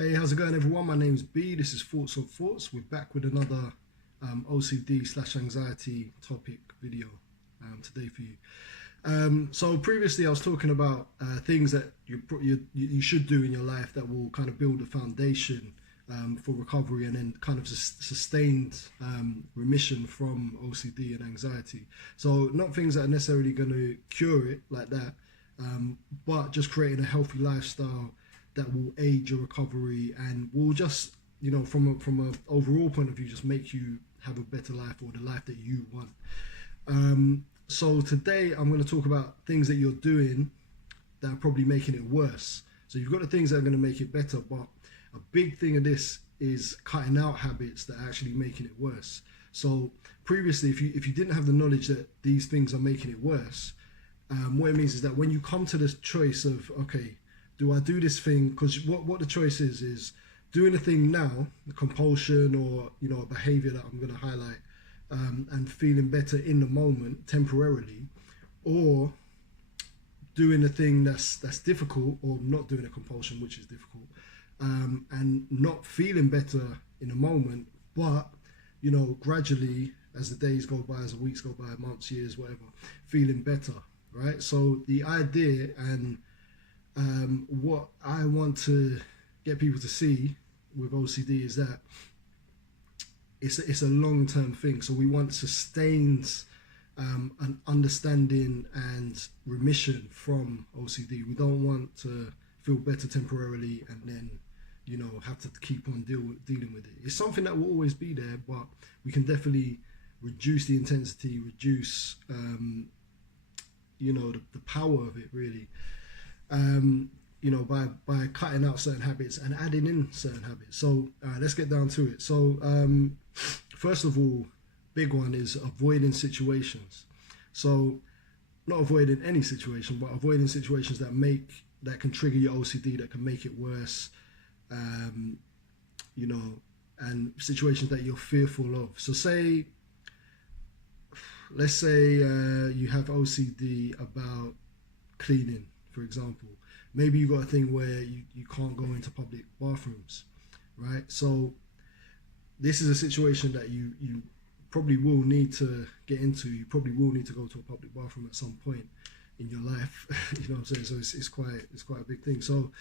Hey, how's it going, everyone? My name's B. This is Thoughts on Thoughts. We're back with another OCD/anxiety topic video today for you. So previously, I was talking about things that you should do in your life that will kind of build a foundation for recovery and then kind of sustained remission from OCD and anxiety. So not things that are necessarily going to cure it like that, but just creating a healthy lifestyle that will aid your recovery and will just, from an overall point of view, just make you have a better life or the life that you want. So today I'm going to talk about things that you're doing that are probably making it worse. So you've got the things that are going to make it better, but a big thing of this is cutting out habits that are actually making it worse. So previously, if you didn't have the knowledge that these things are making it worse, what it means is that when you come to this choice of, okay, do I do this thing? Because what the choice is doing a thing now, the compulsion or a behavior that I'm going to highlight, and feeling better in the moment temporarily, or doing a thing that's difficult, or not doing a compulsion, which is difficult, and not feeling better in the moment, but gradually as the days go by, as the weeks go by, months, years, whatever, feeling better, right? So the idea and what I want to get people to see with OCD is that it's a long-term thing. So we want sustained an understanding and remission from OCD. We don't want to feel better temporarily and then have to keep on dealing with it. It's something that will always be there, but we can definitely reduce the intensity, reduce the power of it, really. By cutting out certain habits and adding in certain habits. So let's get down to it. So first of all, big one is avoiding situations. So not avoiding any situation, but avoiding situations that can trigger your OCD, that can make it worse, and situations that you're fearful of. So let's say you have OCD about cleaning, for example. Maybe you got a thing where you can't go into public bathrooms, right? So this is a situation that you probably will need to get into. You probably will need to go to a public bathroom at some point in your life. You know what I'm saying? So it's quite a big thing. So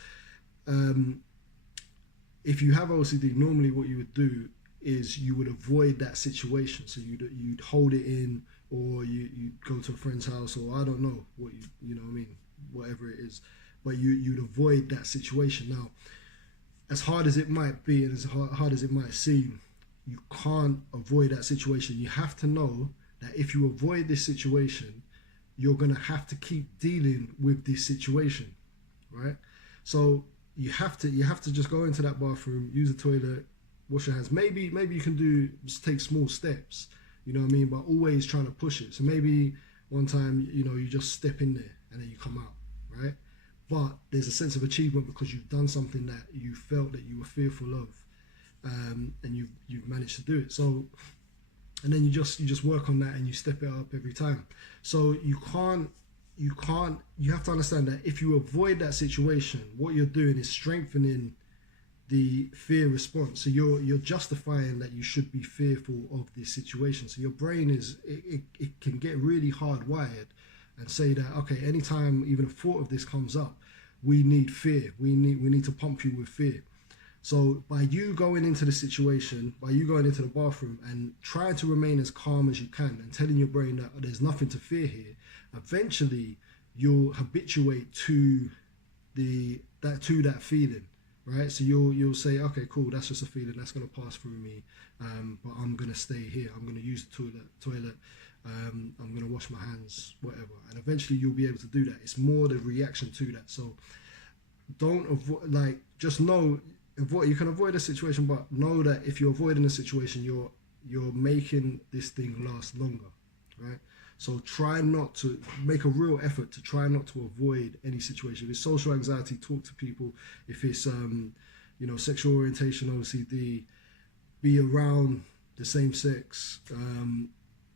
if you have OCD, normally what you would do is you would avoid that situation. So you'd hold it in, or you'd go to a friend's house, or I don't know what you know what I mean, whatever it is, but you'd avoid that situation. Now, as hard as it might be and as hard as it might seem, you can't avoid that situation. You have to know that if you avoid this situation, you're gonna have to keep dealing with this situation, right? So you have to just go into that bathroom, use the toilet, wash your hands. Maybe you can just take small steps, you know what I mean, but always trying to push it. So maybe one time, you just step in there and then you come out, right? But there's a sense of achievement because you've done something that you felt that you were fearful of, and you've managed to do it. So, and then you just work on that and you step it up every time. So you have to understand that if you avoid that situation, what you're doing is strengthening the fear response. So you're justifying that you should be fearful of this situation. So your brain it can get really hardwired and say that, okay, anytime even a thought of this comes up, we need fear. We need to pump you with fear. So by you going into the situation, by you going into the bathroom and trying to remain as calm as you can and telling your brain that there's nothing to fear here, eventually you'll habituate to that feeling, right? So you'll say, okay, cool, that's just a feeling, that's going to pass through me, but I'm going to stay here, I'm going to use the toilet, I'm going to wash my hands, whatever. And eventually you'll be able to do that. It's more the reaction to that. So don't avoid, just know, you can avoid a situation, but know that if you're avoiding a situation, you're making this thing last longer, right? So try not to make a real effort to try not to avoid any situation. If it's social anxiety, talk to people. If it's sexual orientation, OCD, be around the same sex,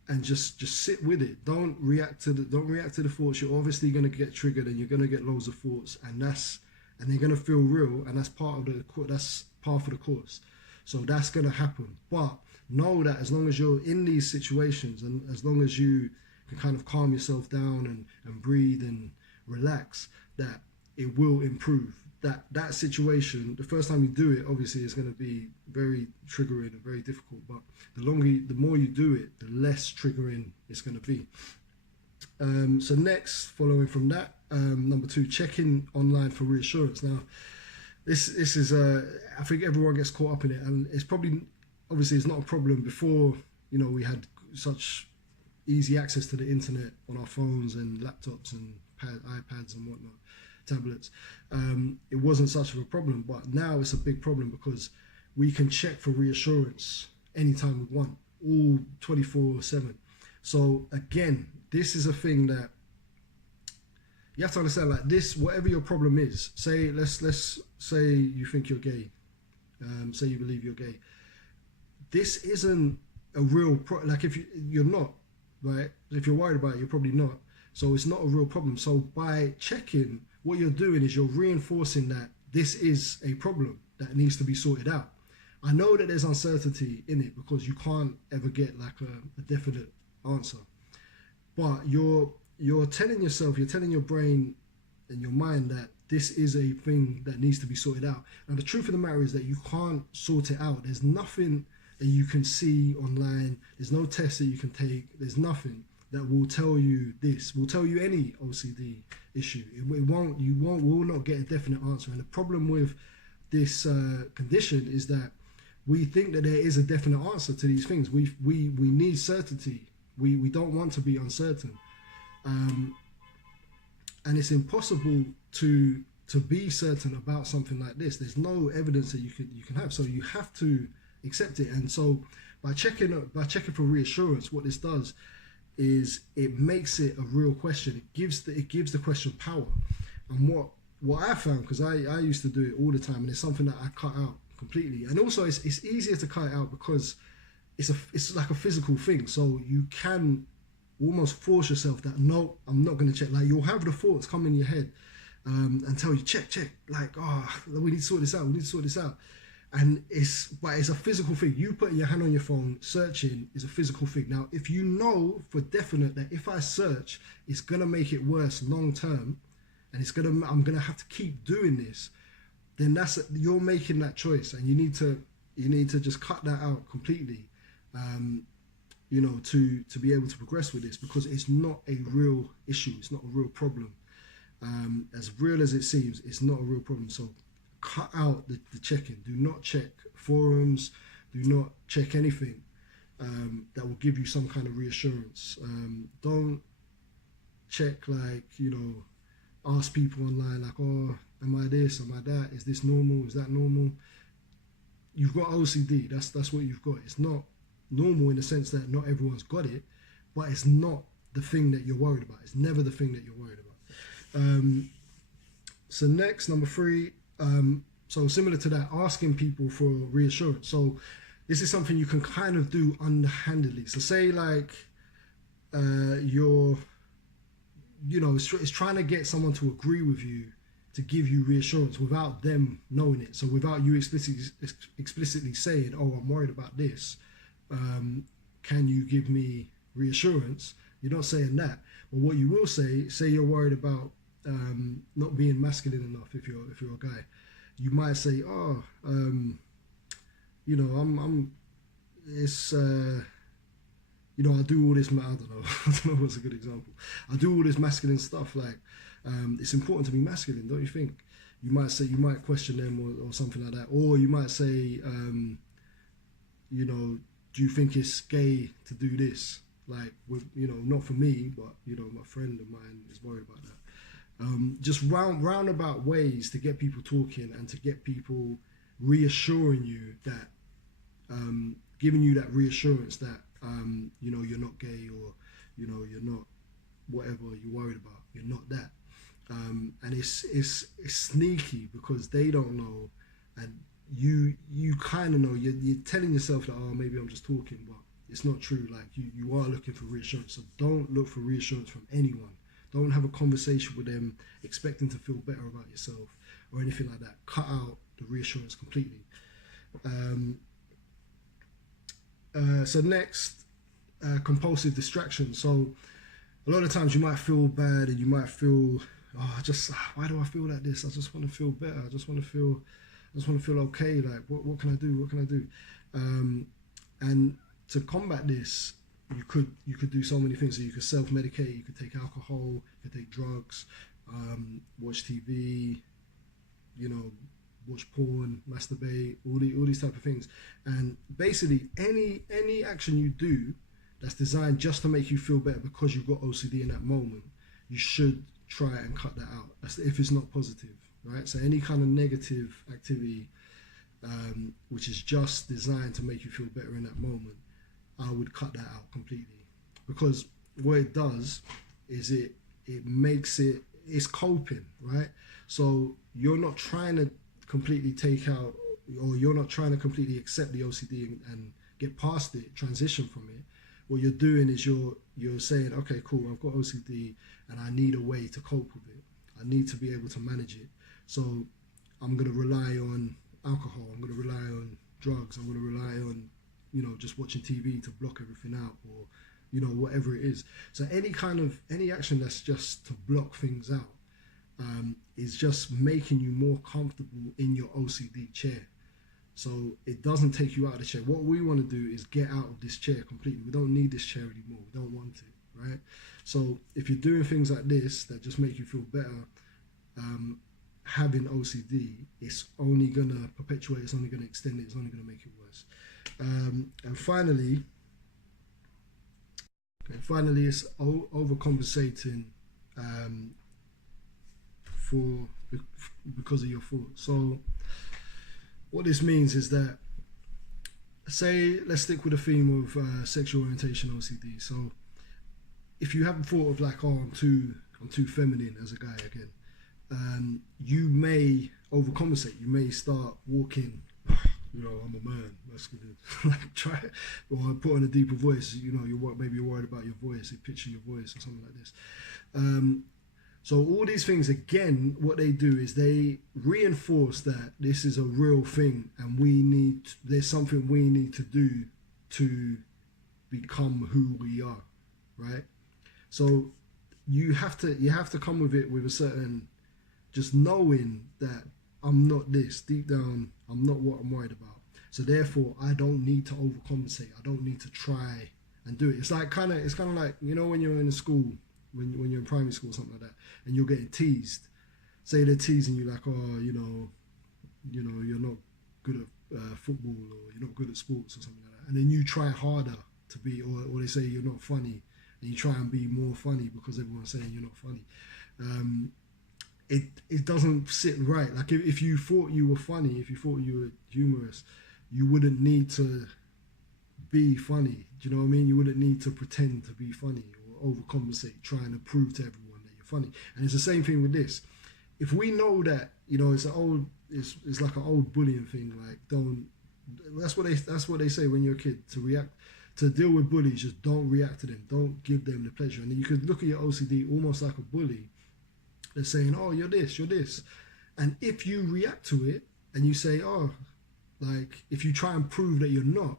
and just sit with it. Don't react to the thoughts. You're obviously going to get triggered and you're going to get loads of thoughts, and and they're going to feel real, and that's part of the course. So that's going to happen. But know that as long as you're in these situations, and as long as you can kind of calm yourself down and breathe and relax, that it will improve. That situation, the first time you do it, obviously is going to be very triggering and very difficult, but the more you do it, the less triggering it's going to be. So next, following from that, number 2, checking online for reassurance. Now, this is I think everyone gets caught up in it, and it's probably, obviously it's not a problem before, we had such easy access to the internet on our phones and laptops and iPads and whatnot, tablets. It wasn't such of a problem, but now it's a big problem because we can check for reassurance anytime we want, all 24/7. So again, this is a thing that you have to understand. Like this, whatever your problem is, let's say you think you're gay, say you believe you're gay. This isn't a real like if you're not, right? If you're worried about it, you're probably not. So it's not a real problem. So by checking, what you're doing is you're reinforcing that this is a problem that needs to be sorted out. I know that there's uncertainty in it because you can't ever get like a definite answer, but you're telling yourself, you're telling your brain and your mind that this is a thing that needs to be sorted out. And the truth of the matter is that you can't sort it out. There's nothing that you can see online. There's no test that you can take. There's nothing that will tell you this, will tell you any OCD issue. You will not get a definite answer. And the problem with this condition is that we think that there is a definite answer to these things. We need certainty. We don't want to be uncertain. And it's impossible to be certain about something like this. There's no evidence that you can have. So you have to accept it. And so by checking for reassurance, what this does is it makes it a real question. It gives the question power. And what I found, because I used to do it all the time, and it's something that I cut out completely. And also it's easier to cut it out because it's like a physical thing. So you can almost force yourself that no, I'm not going to check. Like you'll have the thoughts come in your head and tell you check, like we need to sort this out. And it's a physical thing. You putting your hand on your phone, searching is a physical thing. Now, if you know for definite that if I search, it's gonna make it worse long term, and I'm gonna have to keep doing this, then you're making that choice, and you need to just cut that out completely, to be able to progress with this, because it's not a real issue. It's not a real problem. As real as it seems, it's not a real problem. So cut out the checking. Do not check forums. Do not check anything that will give you some kind of reassurance. Don't check ask people online like, oh, am I this? Am I that? Is this normal? Is that normal? You've got OCD. That's what you've got. It's not normal in the sense that not everyone's got it, but it's not the thing that you're worried about. It's never the thing that you're worried about. So next, number 3. So similar to that, asking people for reassurance. So this is something you can kind of do underhandedly. So say like it's trying to get someone to agree with you to give you reassurance without them knowing it. So without you explicitly saying, oh, I'm worried about this. Can you give me reassurance? You're not saying that. But what you will say you're worried about not being masculine enough if you're a guy. You might say, oh, I'm it's I do all this, I don't know what's a good example. I do all this masculine stuff, like it's important to be masculine, don't you think? You might question them or something like that. Or you might say, do you think it's gay to do this? Like, not for me, but my friend of mine is worried about that. Just roundabout ways to get people talking and to get people reassuring you that, giving you that reassurance that you're not gay, or you're not whatever you're worried about. You're not that, and it's sneaky because they don't know, and you kind of know. You're telling yourself that, oh, maybe I'm just talking, but it's not true. Like you are looking for reassurance. So don't look for reassurance from anyone. Don't have a conversation with them expecting to feel better about yourself, or anything like that. Cut out the reassurance completely. So next, compulsive distraction. So a lot of times you might feel bad and you might feel, why do I feel like this? I just want to feel better. I just want to feel okay. Like, what can I do? What can I do? And to combat this, you could do so many things. So you could self-medicate, you could take alcohol, you could take drugs, watch TV, watch porn, masturbate, all these type of things. And basically any action you do that's designed just to make you feel better because you've got OCD in that moment, you should try and cut that out. That's if it's not positive, right? So any kind of negative activity which is just designed to make you feel better in that moment, I would cut that out completely, because what it does is it makes it's coping, right? So you're not trying to completely take out, or you're not trying to completely accept the OCD and get past it, transition from it. What you're doing is you're saying, okay, cool, I've got OCD and I need a way to cope with it. I need to be able to manage it. So I'm going to rely on alcohol, I'm going to rely on drugs, I'm going to rely on, just watching TV to block everything out, or, whatever it is. So any action that's just to block things out is just making you more comfortable in your OCD chair. So it doesn't take you out of the chair. What we want to do is get out of this chair completely. We don't need this chair anymore. We don't want it, right? So if you're doing things like this that just make you feel better, having OCD, it's only going to perpetuate, it's only going to extend it, it's only going to make it worse. And finally, it's overcompensating because of your thoughts. So what this means is that, let's stick with the theme of sexual orientation OCD. So if you have a thought of like, I'm too feminine as a guy again, you may overcompensate. You may start walking, I'm a man, masculine. Like try, or put on a deeper voice. Maybe you're worried about your voice, you picture your voice or something like this. So all these things, again, what they do is they reinforce that this is a real thing, and there's something we need to do to become who we are, right? So you have to come with it with a certain, just knowing that I'm not this, deep down, I'm not what I'm worried about. So therefore, I don't need to overcompensate. I don't need to try and do it. It's kind of like, when you're in school, when you're in primary school or something like that, and you're getting teased. Say they're teasing you like, you're not good at football, or you're not good at sports or something like that. And then you try harder to be, or they say you're not funny, and you try and be more funny because everyone's saying you're not funny. It doesn't sit right. Like if you thought you were funny, if you thought you were humorous, you wouldn't need to be funny. Do you know what I mean? You wouldn't need to pretend to be funny or overcompensate, trying to prove to everyone that you're funny. And it's the same thing with this. If we know that, it's like an old bullying thing. Like that's what they say when you're a kid, to deal with bullies, just don't react to them. Don't give them the pleasure. And then you could look at your OCD almost like a bully. They're saying, you're this. And if you react to it and you say, if you try and prove that you're not,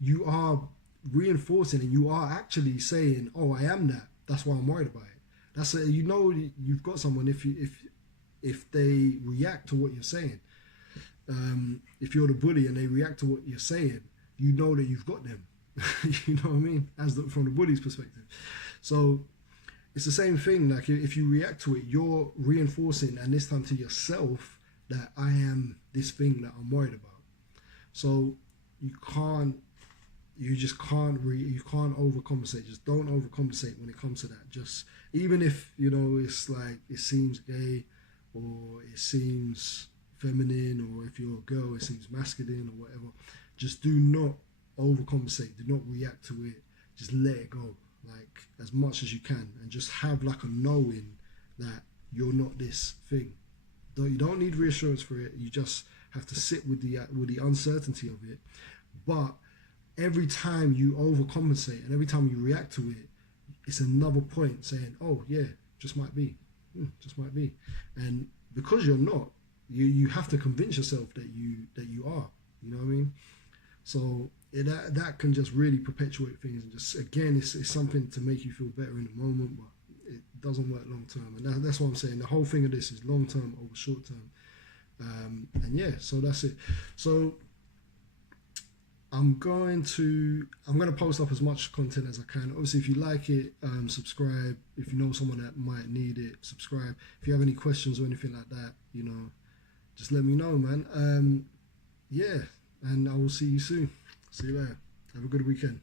you are reinforcing, and you are actually saying, I am that. That's why I'm worried about it. You've got someone if they react to what you're saying. If you're the bully and they react to what you're saying, you know that you've got them. You know what I mean? From the bully's perspective. So it's the same thing. Like if you react to it, you're reinforcing, and this time to yourself, that I am this thing that I'm worried about. So you can't overcompensate. Just don't overcompensate when it comes to that. Just, even if, it's like, it seems gay, or it seems feminine, or if you're a girl, it seems masculine or whatever, just do not overcompensate. Do not react to it. Just let it go, like, as much as you can, and just have like a knowing that you're not this thing. You don't need reassurance for it. You just have to sit with the uncertainty of it. But every time you overcompensate and every time you react to it, it's another point saying, just might be. And because you're not, you have to convince yourself that you are. You know what I mean? So that can just really perpetuate things, and just again, it's something to make you feel better in the moment, but it doesn't work long term. And that's what I'm saying. The whole thing of this is long term over short term. And yeah, so that's it. So I'm going to post up as much content as I can. Obviously, if you like it, subscribe. If you know someone that might need it, subscribe. If you have any questions or anything like that, just let me know, man. Yeah, and I will see you soon. See you later. Have a good weekend.